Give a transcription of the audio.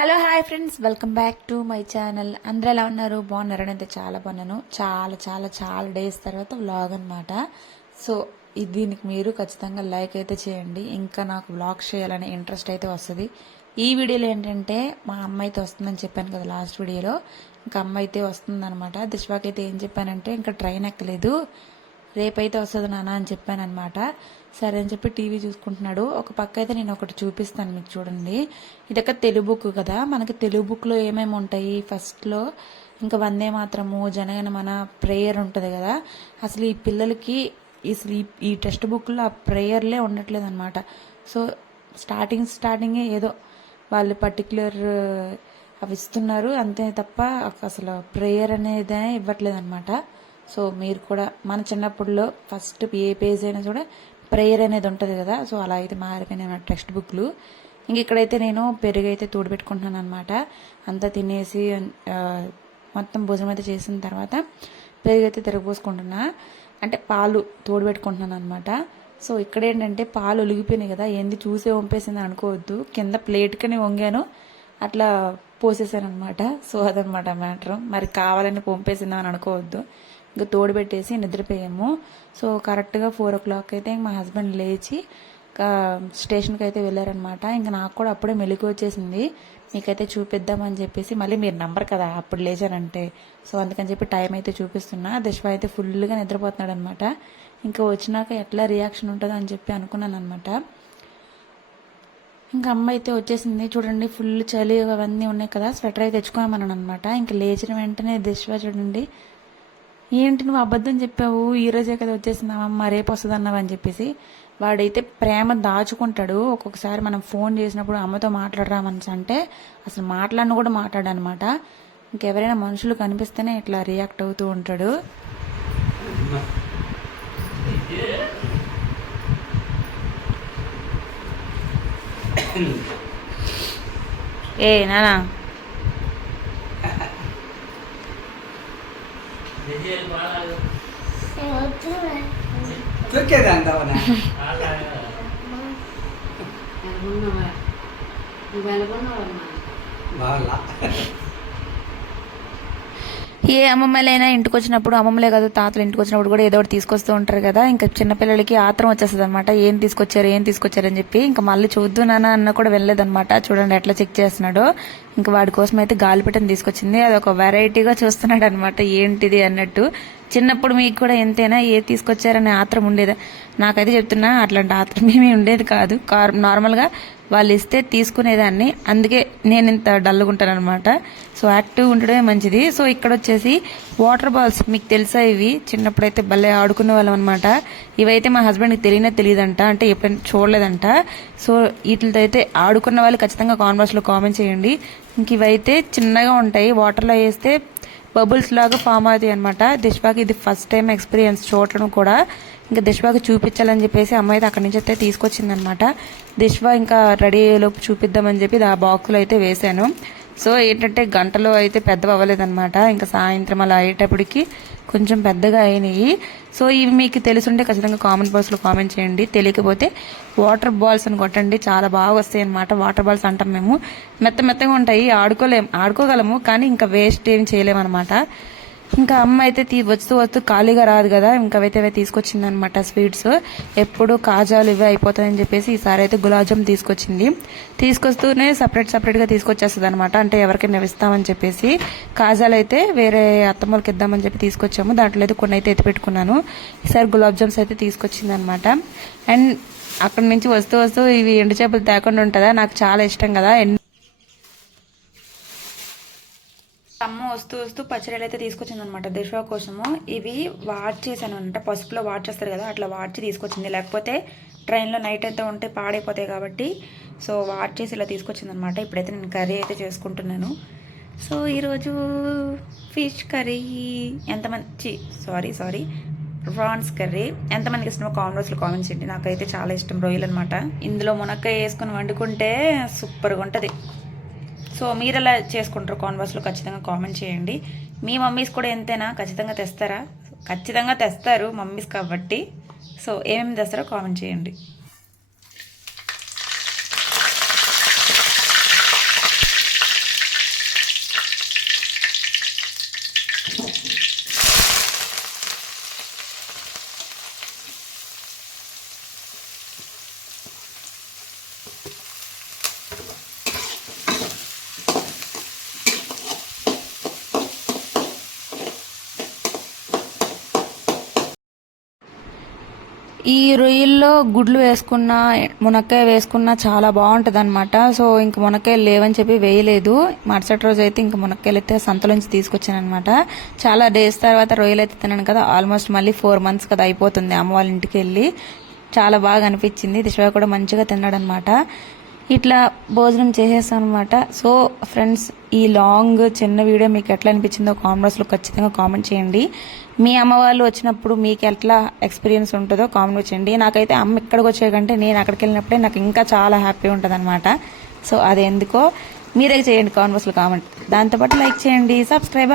Hello hi friends, welcome back to my channel. అందరూ ఎలా ఉన్నారు? బాగున్నారని అయితే చాలా బాగున్నాను. చాలా చాలా చాలా డేస్ తర్వాత వ్లాగ్ అనమాట. సో దీనికి మీరు ఖచ్చితంగా లైక్ అయితే చేయండి. ఇంకా నాకు వ్లాగ్ చేయాలనే ఇంట్రెస్ట్ అయితే వస్తుంది. ఈ వీడియోలో ఏంటంటే మా అమ్మ అయితే వస్తుందని చెప్పాను కదా లాస్ట్ వీడియోలో. ఇంకా అమ్మ అయితే వస్తుందన్నమాట. దిశ్వాకి అయితే ఏం చెప్పానంటే ఇంకా ట్రైన్ ఎక్కలేదు, రేపైతే వస్తుంది నాన్న అని చెప్పాను అనమాట. సరే అని చెప్పి టీవీ చూసుకుంటున్నాడు. ఒక పక్క అయితే నేను ఒకటి చూపిస్తాను మీకు, చూడండి. ఇదొక తెలుగు బుక్ కదా, మనకి తెలుగు బుక్లో ఏమేమి ఉంటాయి ఫస్ట్లో ఇంకా వందే మాత్రము, జనగణమన, ప్రేయర్ ఉంటుంది కదా. అసలు ఈ పిల్లలకి అసలు ఈ టెక్స్ట్ బుక్లో ఆ ప్రేయర్లే ఉండట్లేదు అనమాట. సో స్టార్టింగే ఏదో వాళ్ళు పర్టికులర్ అవి ఇస్తున్నారు అంతే తప్ప అసలు ప్రేయర్ అనేది ఇవ్వట్లేదు అనమాట. సో మీరు కూడా మన చిన్నప్పుడులో ఫస్ట్ ఏ పేజ్ అయినా కూడా ప్రేయర్ అనేది ఉంటుంది కదా. సో అలా అయితే మారిపోయినాయి టెక్స్ట్ బుక్లు. ఇంక ఇక్కడైతే నేను పెరుగు అయితే తోడుపెట్టుకుంటున్నాను అనమాట. అంతా తినేసి మొత్తం భోజనం అయితే చేసిన తర్వాత పెరుగు అయితే తిరగపోసుకుంటున్నా, అంటే పాలు తోడుపెట్టుకుంటున్నాను అనమాట. సో ఇక్కడ ఏంటంటే పాలు ఒలిగిపోయినాయి కదా, ఏంది చూసే వంపేసింది అనుకోవద్దు, కింద ప్లేట్కని వంగాను అట్లా పోసేసాను అనమాట. సో అదనమాట మ్యాటర్. మరి కావాలని పంపేసిందని అనుకోవద్దు. ఇంకా తోడు పెట్టేసి నిద్రపోయాము. సో కరెక్ట్గా 4 o'clock అయితే మా హస్బెండ్ లేచి స్టేషన్కి అయితే వెళ్ళారనమాట. ఇంకా నాకు కూడా అప్పుడే మెలుగు వచ్చేసింది, మీకైతే చూపిద్దామని చెప్పేసి. మళ్ళీ మీరు నంబర్ కదా అప్పుడు లేచానంటే, సో అందుకని చెప్పి టైం అయితే చూపిస్తున్నా. దిశ్వ అయితే ఫుల్గా నిద్రపోతున్నాడు అనమాట. ఇంకా వచ్చినాక ఎట్లా రియాక్షన్ ఉంటుందో అని చెప్పి అనుకున్నాను అనమాట. ఇంకా అమ్మ అయితే వచ్చేసింది. చూడండి ఫుల్ చలి అవన్నీ ఉన్నాయి కదా, స్వెటర్ అయితే తెచ్చుకోమన్నాను అనమాట. ఇంకా లేచిన వెంటనే దిశ్వ చూడండి, ఏంటి నువ్వు అబద్ధం చెప్పావు, ఈరోజే కదా వచ్చేసిందామమ్మ, రేపు వస్తుంది అన్నావు అని చెప్పేసి. వాడైతే ప్రేమ దాచుకుంటాడు. ఒక్కొక్కసారి మనం ఫోన్ చేసినప్పుడు అమ్మతో మాట్లాడరామని అంటే అసలు మాట్లాడిన కూడా మాట్లాడనమాట. ఇంకెవరైనా మనుషులు కనిపిస్తేనే ఇట్లా రియాక్ట్ అవుతూ ఉంటాడు. ఏ నానా ఏ అమ్మమ్మలైనా ఇంటికి వచ్చినప్పుడు, అమ్మమ్మలే కదా తాతలు ఇంటికి వచ్చినప్పుడు కూడా ఏదో ఒకటి తీసుకొస్తూ ఉంటారు కదా. ఇంకా చిన్నపిల్లలకి ఆత్రం వచ్చేస్తుంది అనమాట, ఏం తీసుకొచ్చారు అని చెప్పి. ఇంకా మళ్ళీ చూద్దు నాన్న అన్న కూడా వెళ్ళలేదనమాట. చూడండి ఎట్లా చెక్ చేస్తున్నాడో. ఇంకా వాడి కోసం అయితే గాలిపటని తీసుకొచ్చింది, అది ఒక వెరైటీగా చూస్తున్నాడు అనమాట, ఏంటిది అన్నట్టు. చిన్నప్పుడు మీకు కూడా ఎంతైనా ఏది తీసుకొచ్చారనే ఆత్రం ఉండేదా? నాకైతే చెప్తున్నా అట్లాంటి ఆత్రం ఏమీ ఉండేది కాదు. నార్మల్గా వాళ్ళు ఇస్తే తీసుకునేదాన్ని, అందుకే నేను ఇంత డల్లుగుంటాను అనమాట. సో యాక్టివ్ ఉండడమే మంచిది. సో ఇక్కడ వచ్చేసి వాటర్ బాల్స్, మీకు తెలుసా ఇవి? చిన్నప్పుడైతే భలే ఆడుకునే వాళ్ళం అనమాట. ఇవైతే మా హస్బెండ్కి తెలియదంట, అంటే ఎప్పుడైనా చూడలేదంట. సో వీటితో అయితే ఆడుకున్న వాళ్ళు ఖచ్చితంగా కామెంట్స్లో కామెంట్ చేయండి. ఇంక ఇవైతే చిన్నగా ఉంటాయి, వాటర్లో వేస్తే బబుల్స్ లాగా ఫామ్ అవుతాయి అనమాట. దిశ్వాకి ఇది ఫస్ట్ టైం ఎక్స్పీరియన్స్ చూడటం కూడా. ఇంకా దిశ్వాకి చూపించాలని చెప్పేసి అమ్మాయి అయితే అక్కడి నుంచి అయితే తీసుకొచ్చిందనమాట. దిశ్వా ఇంకా రెడీ అయ్యేలోపు చూపిద్దామని చెప్పి ఆ బాక్స్లో అయితే వేశాను. సో ఏంటంటే గంటలో అయితే పెద్దవి అవ్వలేదన్నమాట. ఇంకా సాయంత్రం అలా అయ్యేటప్పటికి కొంచెం పెద్దగా అయినాయి. సో ఇవి మీకు తెలుసుంటే ఖచ్చితంగా కామెంట్ బాక్స్లో కామెంట్ చేయండి. తెలియకపోతే వాటర్ బాల్స్ అని కొట్టండి, చాలా బాగా వస్తాయి అనమాట. వాటర్ బాల్స్ అంటాం మేము, మెత్తగా ఉంటాయి, ఆడుకోగలము కానీ ఇంకా వేస్ట్ ఏం చేయలేమన్నమాట. ఇంకా అమ్మ అయితే వస్తూ ఖాళీగా రాదు కదా, ఇంకా అవైతే తీసుకొచ్చింది అనమాట. స్వీట్స్ ఎప్పుడు కాజాలు ఇవే అయిపోతాయని చెప్పేసి ఈసారి అయితే గులాబ్ జామ్ తీసుకొచ్చింది. తీసుకొస్తూనే సపరేట్గా తీసుకొచ్చేస్తుంది అనమాట, అంటే ఎవరికైనా ఇస్తామని చెప్పేసి. కాజాలు అయితే వేరే అత్తమ్మలకి ఇద్దామని చెప్పి తీసుకొచ్చాము, దాంట్లో అయితే కొన్ని అయితే ఎత్తిపెట్టుకున్నాను. ఈసారి గులాబ్ జామ్స్ అయితే తీసుకొచ్చింది అనమాట. అండ్ అక్కడి నుంచి వస్తూ ఇవి ఎండు చేపలు తేకుండా ఉంటుందా, నాకు చాలా ఇష్టం కదా. అమ్మ వస్తూ పచ్చడిలు అయితే తీసుకొచ్చింది అనమాట దిశ్వా కోసము. ఇవి వాచ్ చేశాను అనమాట, పసుపులో వాచ్ చేస్తారు కదా, అట్లా వాచి తీసుకొచ్చింది. లేకపోతే ట్రైన్లో నైట్ అయితే ఉంటే పాడైపోతాయి కాబట్టి సో వాచ్ చేసి ఇలా తీసుకొచ్చింది అనమాట. ఇప్పుడైతే నేను కర్రీ అయితే చేసుకుంటున్నాను. సో ఈరోజు fish curry, sorry prawns curry. ఎంతమందికి ఇష్టమో కామెంట్స్లో కామెంట్స్ చేయండి. నాకైతే చాలా ఇష్టం రొయ్యలు అనమాట. ఇందులో మునక్కాయ వేసుకొని వండుకుంటే సూపర్గా ఉంటుంది. సో మీరు ఎలా చేసుకుంటారు కాన్వర్స్లో ఖచ్చితంగా కామెంట్ చేయండి. మీ మమ్మీస్ కూడా ఎంతైనా ఖచ్చితంగా తెస్తారా? ఖచ్చితంగా తెస్తారు మమ్మీస్ కాబట్టి. సో ఏమేమి తెస్తారో కామెంట్ చేయండి. ఈ రొయ్యల్లో గుడ్లు వేసుకున్న మునక్కాయ వేసుకున్న చాలా బాగుంటది అనమాట. సో ఇంక మునక్కాయలు లేవని చెప్పి వేయలేదు. మరుసటి రోజు అయితే ఇంక మునక్కాయలు అయితే సంతలోంచి తీసుకొచ్చాను అనమాట. చాలా డేస్ తర్వాత రొయ్యలు అయితే తిన్నాను కదా, ఆల్మోస్ట్ మళ్ళీ 4 months కదా అయిపోతుంది అమ్మ వాళ్ళ ఇంటికి వెళ్ళి. చాలా బాగా అనిపించింది. దిశ కూడా మంచిగా తిన్నాడు అనమాట. ఇట్లా భోజనం చేసేసాం అనమాట. సో ఫ్రెండ్స్, ఈ లాంగ్ చిన్న వీడియో మీకు ఎట్లా అనిపించిందో కామెంట్స్లో ఖచ్చితంగా కామెంట్ చేయండి. మీ అమ్మ వాళ్ళు వచ్చినప్పుడు మీకు ఎట్లా ఎక్స్పీరియన్స్ ఉంటుందో కామెంట్ చేయండి. నాకైతే అమ్మ ఇక్కడికి వచ్చేకంటే నేను అక్కడికి వెళ్ళినప్పుడే నాకు ఇంకా చాలా హ్యాపీ ఉంటుంది అనమాట. సో అది ఎందుకో మీరే చేయండి కామెంట్స్లో కామెంట్. దాంతోపాటు లైక్ చేయండి, సబ్స్క్రైబ్